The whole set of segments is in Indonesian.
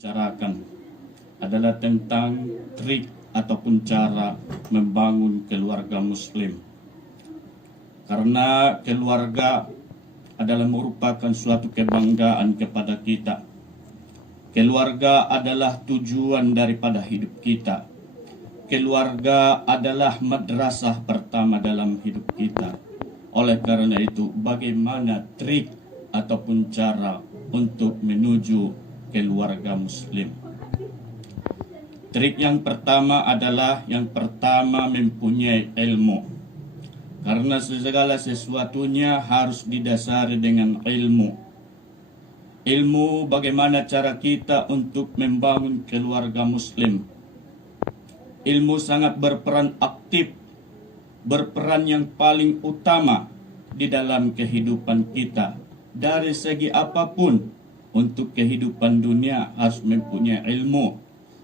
bicarakan adalah tentang trik ataupun cara membangun keluarga muslim. Karena keluarga adalah merupakan suatu kebanggaan kepada kita. Keluarga adalah tujuan daripada hidup kita. Keluarga adalah madrasah pertama dalam hidup kita. Oleh karena itu, bagaimana trik ataupun cara untuk menuju keluarga muslim? Trik yang pertama adalah mempunyai ilmu. Karena segala sesuatunya harus didasari dengan ilmu. Ilmu bagaimana cara kita untuk membangun keluarga muslim. Ilmu sangat berperan aktif, berperan yang paling utama di dalam kehidupan kita. Dari segi apapun, untuk kehidupan dunia harus mempunyai ilmu.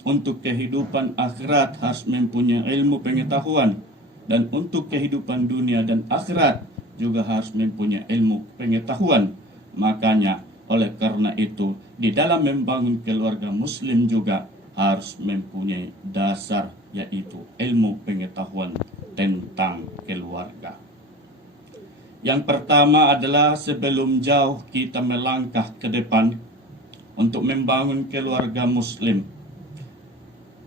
Untuk kehidupan akhirat harus mempunyai ilmu pengetahuan. Dan untuk kehidupan dunia dan akhirat juga harus mempunyai ilmu pengetahuan. Makanya oleh karena itu di dalam membangun keluarga muslim juga harus mempunyai dasar, yaitu ilmu pengetahuan tentang keluarga. Yang pertama adalah sebelum jauh kita melangkah ke depan untuk membangun keluarga muslim,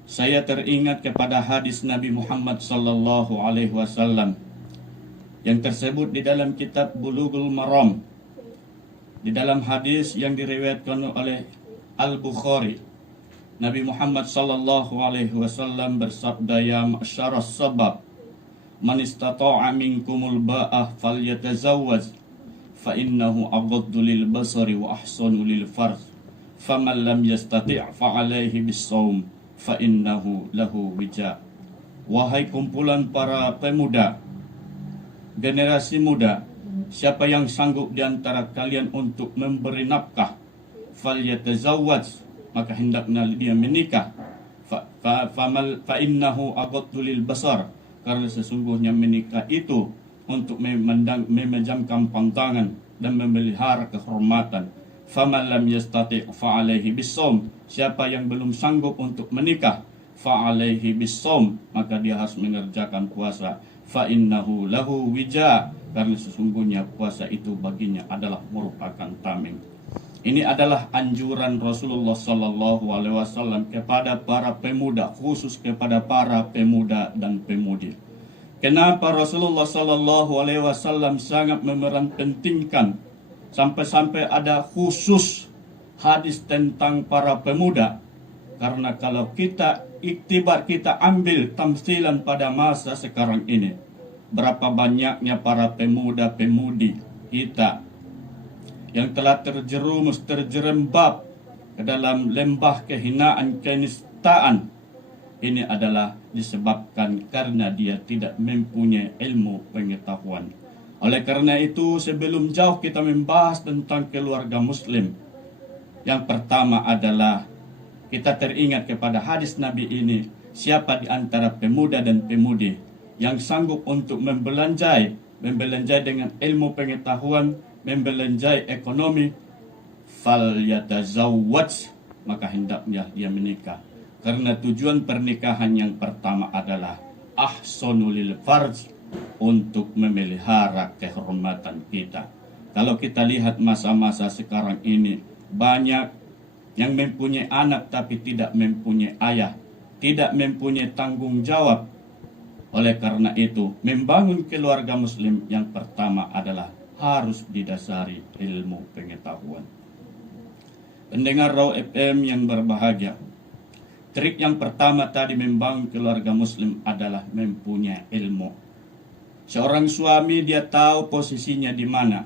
saya teringat kepada hadis Nabi Muhammad sallallahu alaihi wasallam yang tersebut di dalam kitab Bulughul Maram. Di dalam hadis yang diriwayatkan oleh Al-Bukhari, Nabi Muhammad sallallahu alaihi wasallam bersabda, "Ya ma'syaras sabab, man istata'a minkumul ba'ah falyatazawwaj fa innahu aghaddu lil basari wa ahsanu lil farj faman lam yastati' fa alaihi bis-shaum fa innahu lahu wija." Wahai kumpulan para pemuda, generasi muda, siapa yang sanggup di antara kalian untuk memberi nafkah, falyatazawwaj, maka hendaknya dia menikah. Fa innahu aghaddu lil basar, karena sesungguhnya menikah itu untuk memejamkan pandangan dan memelihara kehormatan. Faman lam yastati' fa alaihi bis-shaum, siapa yang belum sanggup untuk menikah, fa alaihi bis-shaum, maka dia harus mengerjakan puasa. Fa innahu lahu wija, karena sesungguhnya puasa itu baginya adalah merupakan tameng. Ini adalah anjuran Rasulullah sallallahu alaihi wasallam kepada para pemuda, khusus kepada para pemuda dan pemudi. Kenapa Rasulullah sallallahu alaihi wasallam sangat mementingkan sampai-sampai ada khusus hadis tentang para pemuda? Karena kalau kita iktibar, kita ambil tamsilan pada masa sekarang ini, berapa banyaknya para pemuda-pemudi kita yang telah terjerembab ke dalam lembah kehinaan, kenistaan. Ini adalah disebabkan karena dia tidak mempunyai ilmu pengetahuan. Oleh karena itu, sebelum jauh kita membahas tentang keluarga muslim, yang pertama adalah kita teringat kepada hadis Nabi ini, siapa di antara pemuda dan pemudi yang sanggup untuk membelanjai dengan ilmu pengetahuan, membelanjai ekonomi, falyatazawwaj, maka hendaknya dia menikah. Karena tujuan pernikahan yang pertama adalah ahsanu lil farj, untuk memelihara kehormatan kita. Kalau kita lihat masa-masa sekarang ini, banyak yang mempunyai anak tapi tidak mempunyai ayah, tidak mempunyai tanggung jawab. Oleh karena itu, membangun keluarga muslim yang pertama adalah harus didasari ilmu pengetahuan. Pendengar Raw FM yang berbahagia, trik yang pertama tadi membangun keluarga muslim adalah mempunyai ilmu. Seorang suami dia tahu posisinya di mana.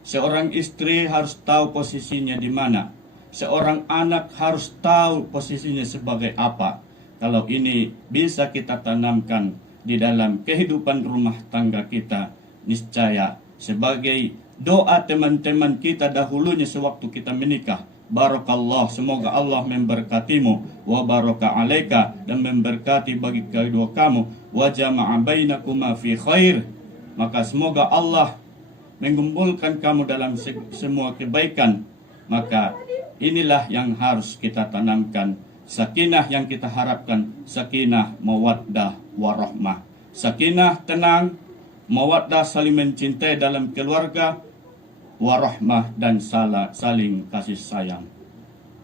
Seorang istri harus tahu posisinya di mana. Seorang anak harus tahu posisinya sebagai apa. Kalau ini bisa kita tanamkan di dalam kehidupan rumah tangga kita, niscaya sebagai doa teman-teman kita dahulunya sewaktu kita menikah, barakallah, semoga Allah memberkatimu, wa baraka alaika, dan memberkati bagi kedua kamu, wa jama'a bainakuma fi khair, maka semoga Allah mengumpulkan kamu dalam semua kebaikan. Maka inilah yang harus kita tanamkan. Sakinah yang kita harapkan, sakinah, mawaddah, warahmah. Sakinah, tenang, mawaddah, saling mencintai dalam keluarga, warahmah, dan saling kasih sayang.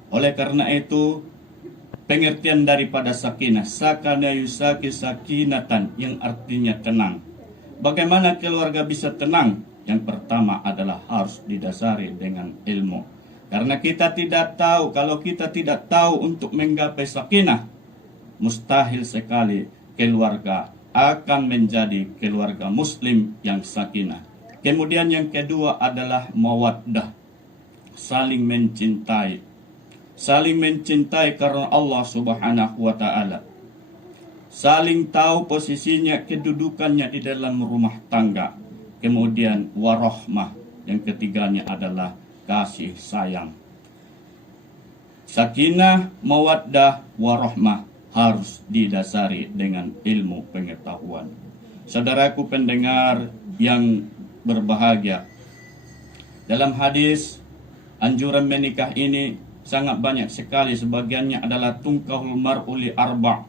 Oleh karena itu, pengertian daripada sakinah, sakana yusaki sakinatan, yang artinya tenang. Bagaimana keluarga bisa tenang? Yang pertama adalah harus didasari dengan ilmu. Karena kita tidak tahu, kalau kita tidak tahu untuk menggapai sakinah, mustahil sekali keluarga akan menjadi keluarga muslim yang sakinah. Kemudian yang kedua adalah mawaddah, saling mencintai. Saling mencintai karena Allah Subhanahu wa Ta'ala. Saling tahu posisinya, kedudukannya di dalam rumah tangga. Kemudian warahmah, yang ketiganya adalah kasih sayang. Sakinah, mawaddah, warahmah harus didasari dengan ilmu pengetahuan. Saudaraku pendengar yang berbahagia, dalam hadis anjuran menikah ini sangat banyak sekali. Sebagiannya adalah tungkahul mar'u li arba'.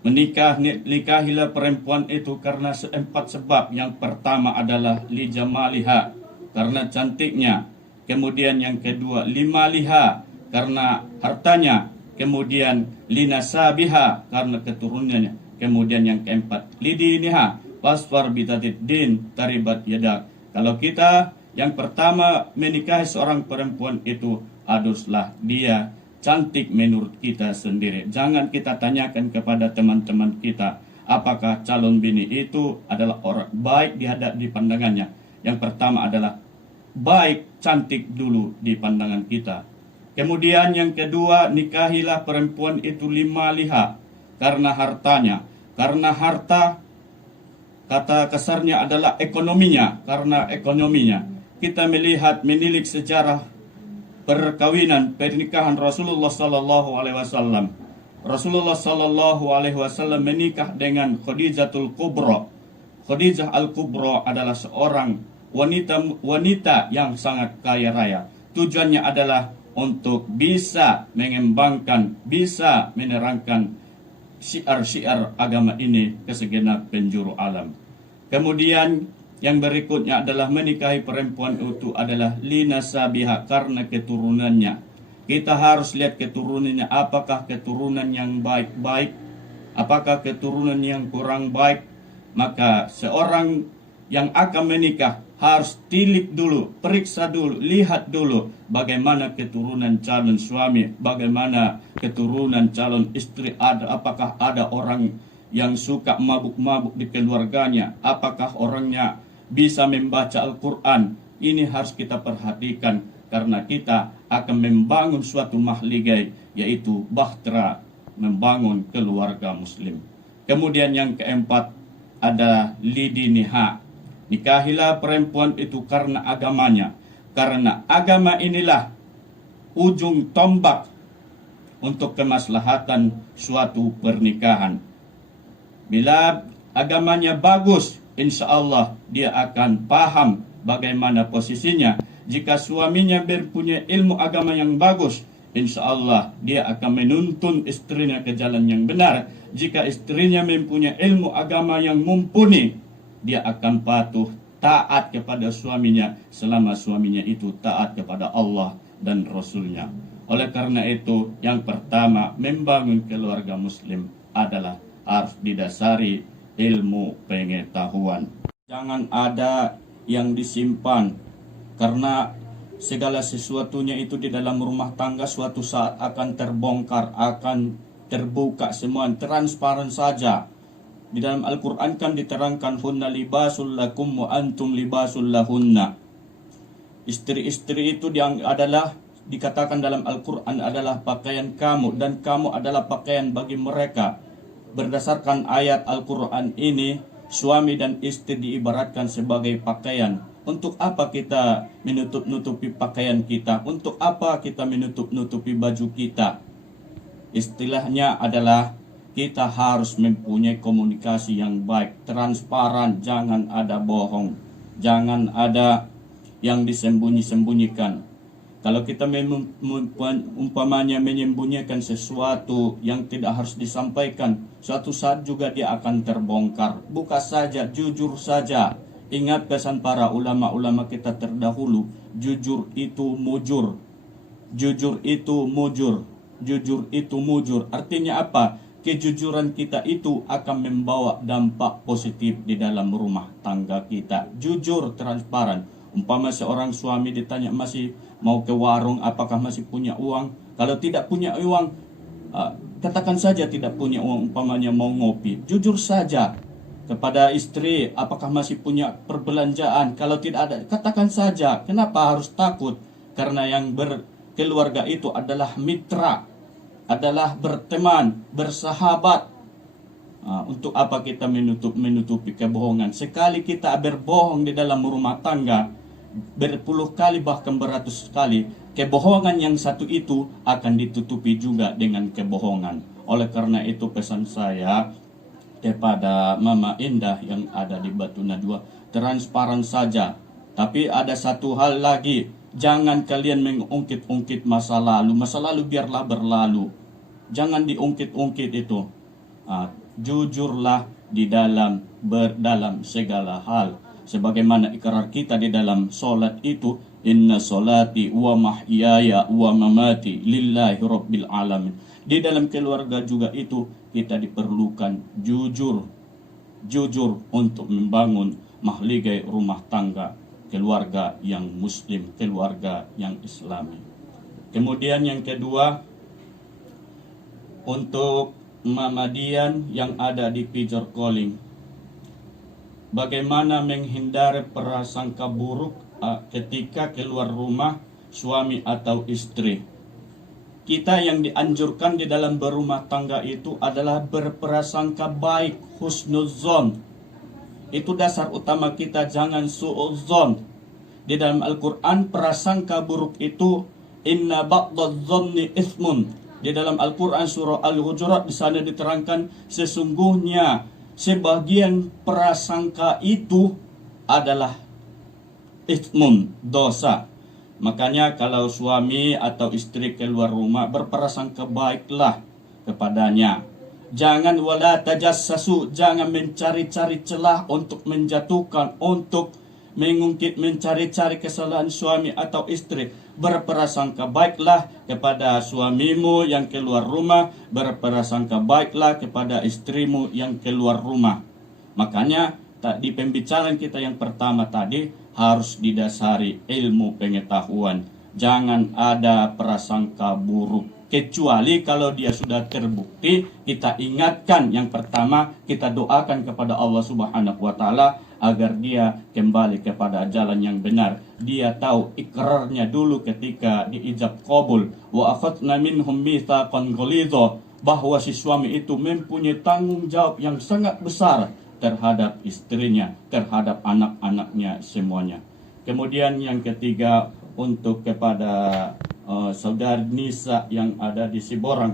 Nikahilah perempuan itu karena 4 sebab. Yang pertama adalah li jamaliha, karena cantiknya. Kemudian yang kedua li maliha, karena hartanya. Kemudian li nasabiha, karena keturunannya. Kemudian yang keempat li diniha, wasfar bitatid din taribat yadak. Kalau kita yang pertama menikahi seorang perempuan itu, haruslah dia cantik menurut kita sendiri. Jangan kita tanyakan kepada teman-teman kita apakah calon bini itu adalah orang baik di pandangannya. Yang pertama adalah baik, cantik dulu di pandangan kita. Kemudian yang kedua, nikahilah perempuan itu lima liha, karena hartanya. Karena harta, kata kasarnya adalah ekonominya. Karena ekonominya kita melihat menilik sejarah perkawinan, pernikahan Rasulullah Sallallahu Alaihi Wasallam. Rasulullah Sallallahu Alaihi Wasallam menikah dengan Khadijatul Kubra. Khadijah Al-Kubra adalah seorang wanita yang sangat kaya raya. Tujuannya adalah untuk bisa mengembangkan, bisa menerangkan syiar-syiar agama ini ke segenap penjuru alam. Kemudian yang berikutnya adalah menikahi perempuan itu adalah linasabiha, karena keturunannya. Kita harus lihat keturunannya, apakah keturunan yang baik-baik, apakah keturunan yang kurang baik. Maka seorang yang akan menikah harus tilik dulu, periksa dulu, lihat dulu bagaimana keturunan calon suami, bagaimana keturunan calon istri, apakah ada orang yang suka mabuk-mabuk di keluarganya, apakah orangnya bisa membaca Al-Quran. Ini harus kita perhatikan, karena kita akan membangun suatu mahligai, yaitu bahtera, membangun keluarga muslim. Kemudian yang keempat ada lidiniha, nikahilah perempuan itu karena agamanya. Karena agama inilah ujung tombak untuk kemaslahatan suatu pernikahan. Bila agamanya bagus, insya Allah dia akan paham bagaimana posisinya. Jika suaminya berpunya ilmu agama yang bagus, insya Allah dia akan menuntun istrinya ke jalan yang benar. Jika istrinya mempunyai ilmu agama yang mumpuni, dia akan patuh, taat kepada suaminya selama suaminya itu taat kepada Allah dan Rasulnya. Oleh karena itu, yang pertama membangun keluarga muslim adalah harus didasari ilmu pengetahuan. Jangan ada yang disimpan, karena segala sesuatunya itu di dalam rumah tangga suatu saat akan terbongkar, akan terbuka semua, transparan saja. Di dalam Al-Quran kan diterangkan, hunna libasul lakum wa antum libasul lahunna. Istri-istri itu yang adalah dikatakan dalam Al-Quran adalah pakaian kamu, dan kamu adalah pakaian bagi mereka. Berdasarkan ayat Al-Quran ini, suami dan istri diibaratkan sebagai pakaian. Untuk apa kita menutup-nutupi pakaian kita? Untuk apa kita menutup-nutupi baju kita? Istilahnya adalah kita harus mempunyai komunikasi yang baik, transparan, jangan ada bohong, jangan ada yang disembunyi-sembunyikan. Kalau kita umpamanya menyembunyikan sesuatu yang tidak harus disampaikan, suatu saat juga dia akan terbongkar. Buka saja, jujur saja. Ingat pesan para ulama-ulama kita terdahulu, jujur itu mujur. Jujur itu mujur. Jujur itu mujur. Artinya apa? Kejujuran kita itu akan membawa dampak positif di dalam rumah tangga kita. Jujur, transparan. Umpama seorang suami ditanya masih mau ke warung, apakah masih punya uang? Kalau tidak punya uang, katakan saja tidak punya uang, umpamanya mau ngopi. Jujur saja kepada istri, apakah masih punya perbelanjaan? Kalau tidak ada, katakan saja. Kenapa harus takut? Karena yang berkeluarga itu adalah mitra, adalah berteman, bersahabat. Untuk apa kita menutupi kebohongan? Sekali kita berbohong di dalam rumah tangga, berpuluh kali bahkan beratus kali, kebohongan yang satu itu akan ditutupi juga dengan kebohongan. Oleh karena itu pesan saya kepada Mama Indah yang ada di Batu Najwa, transparan saja. Tapi ada satu hal lagi, jangan kalian mengungkit-ungkit masa lalu. Masa lalu biarlah berlalu, jangan diungkit-ungkit itu. Jujurlah di dalam segala hal. Sebagaimana ikrar kita di dalam solat itu, inna solati wa mahyaya wa mamati lillahi rabbil alamin. Di dalam keluarga juga itu kita diperlukan jujur untuk membangun mahligai rumah tangga, keluarga yang muslim, keluarga yang islami. Kemudian yang kedua, untuk Mama Dian yang ada di Pijor Calling, bagaimana menghindari prasangka buruk ketika keluar rumah suami atau istri. Kita yang dianjurkan di dalam berumah tangga itu adalah berprasangka baik, husnuzon. Itu dasar utama kita, jangan su'udzon. Di dalam Al-Quran, prasangka buruk itu inna ba'dadh-dhanni itsmun. Di dalam Al-Quran surah Al-Hujurat di sana diterangkan, sesungguhnya sebagian prasangka itu adalah itsmun, dosa. Makanya kalau suami atau istri keluar rumah, berprasangka baiklah kepadanya. Jangan wala tajassasu, jangan mencari-cari celah untuk menjatuhkan, untuk mengungkit, mencari-cari kesalahan suami atau istri. Berprasangka baiklah kepada suamimu yang keluar rumah, berprasangka baiklah kepada istrimu yang keluar rumah. Makanya di pembicaraan kita yang pertama tadi harus didasari ilmu pengetahuan. Jangan ada prasangka buruk. Kecuali kalau dia sudah terbukti, kita ingatkan yang pertama, kita doakan kepada Allah Subhanahu wa taala agar dia kembali kepada jalan yang benar. Dia tahu ikrarnya dulu ketika diijab qabul, wa akhadna minhum mitsaqan ghalidha, bahwa si suami itu mempunyai tanggung jawab yang sangat besar terhadap istrinya, terhadap anak-anaknya semuanya. Kemudian yang ketiga, untuk kepada saudari Nisa yang ada di Siborang.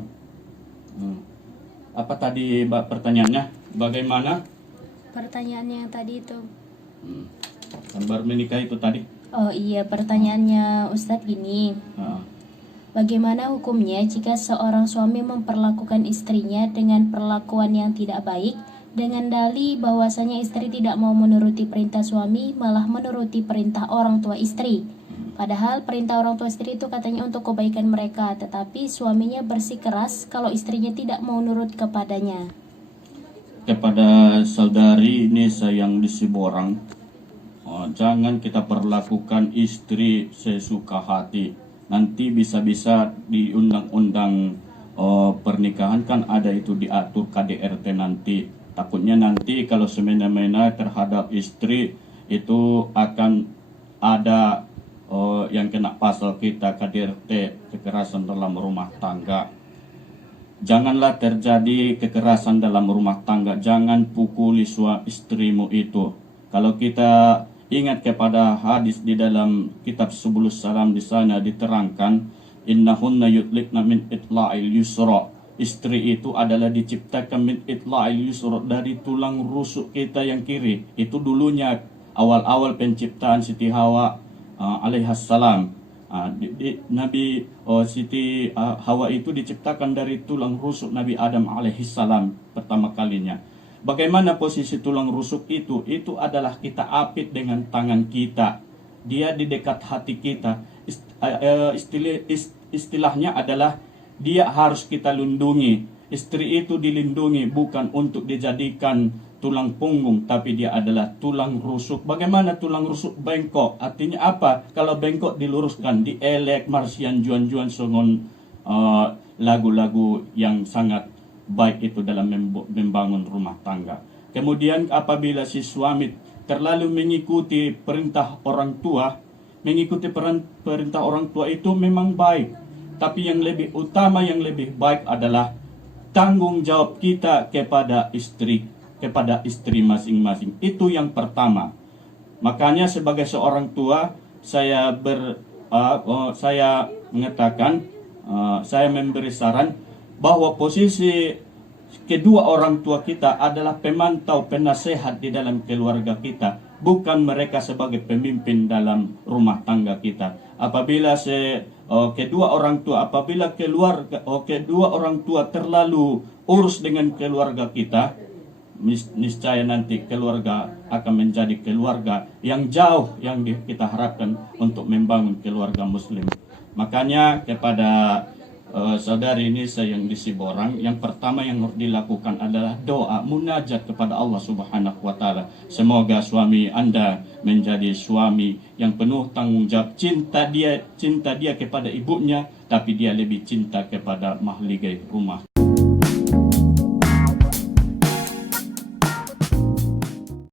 Apa tadi pertanyaannya? Bagaimana? Pertanyaannya yang tadi itu. Baru menikah itu tadi. Oh iya, pertanyaannya Ustadz gini. Bagaimana hukumnya jika seorang suami memperlakukan istrinya dengan perlakuan yang tidak baik, dengan dalih bahwasanya istri tidak mau menuruti perintah suami, malah menuruti perintah orang tua istri. Padahal perintah orang tua istri itu katanya untuk kebaikan mereka, tetapi suaminya bersikeras kalau istrinya tidak mau nurut kepadanya. Kepada saudari Nisa yang di Siborang, jangan kita perlakukan istri sesuka hati. Nanti bisa-bisa di undang-undang pernikahan kan ada itu diatur KDRT nanti. Takutnya nanti kalau semena-mena terhadap istri itu akan ada yang kena pasal kita KDRT, kekerasan dalam rumah tangga. Janganlah terjadi kekerasan dalam rumah tangga. Jangan pukuli istrimu itu. Kalau kita ingat kepada hadis di dalam kitab Subulus Salam, di sana diterangkan innahunna yutlikna min itla'il yusra. Istri itu adalah diciptakan min itla'il yusra, dari tulang rusuk kita yang kiri. Itu dulunya awal-awal penciptaan Siti Hawa alaihassalam. Siti Hawa itu diciptakan dari tulang rusuk Nabi Adam alaihissalam pertama kalinya. Bagaimana posisi tulang rusuk itu? Itu adalah kita apit dengan tangan kita. Dia di dekat hati kita. Istilahnya adalah dia harus kita lindungi. Istri itu dilindungi bukan untuk dijadikan tulang punggung, tapi dia adalah tulang rusuk. Bagaimana tulang rusuk bengkok? Artinya apa? Kalau bengkok diluruskan, dielek, marsian, juan-juan, songon, lagu-lagu yang sangat baik itu dalam membangun rumah tangga. Kemudian apabila si suami terlalu mengikuti perintah orang tua, mengikuti perintah orang tua itu memang baik, tapi yang lebih utama, yang lebih baik adalah tanggung jawab kita kepada istri masing-masing. Itu yang pertama. Makanya sebagai seorang tua, saya mengatakan, saya memberi saran bahwa posisi kedua orang tua kita adalah pemantau, penasehat di dalam keluarga kita, bukan mereka sebagai pemimpin dalam rumah tangga kita. Apabila kedua orang tua terlalu urus dengan keluarga kita, niscaya nanti keluarga akan menjadi keluarga yang jauh yang kita harapkan untuk membangun keluarga muslim. Makanya kepada saudari ini saya yang di Siborang, yang pertama yang harus dilakukan adalah doa, munajat kepada Allah Subhanahu wa taala. Semoga suami Anda menjadi suami yang penuh tanggung jawab, cinta dia kepada ibunya, tapi dia lebih cinta kepada mahligai rumah.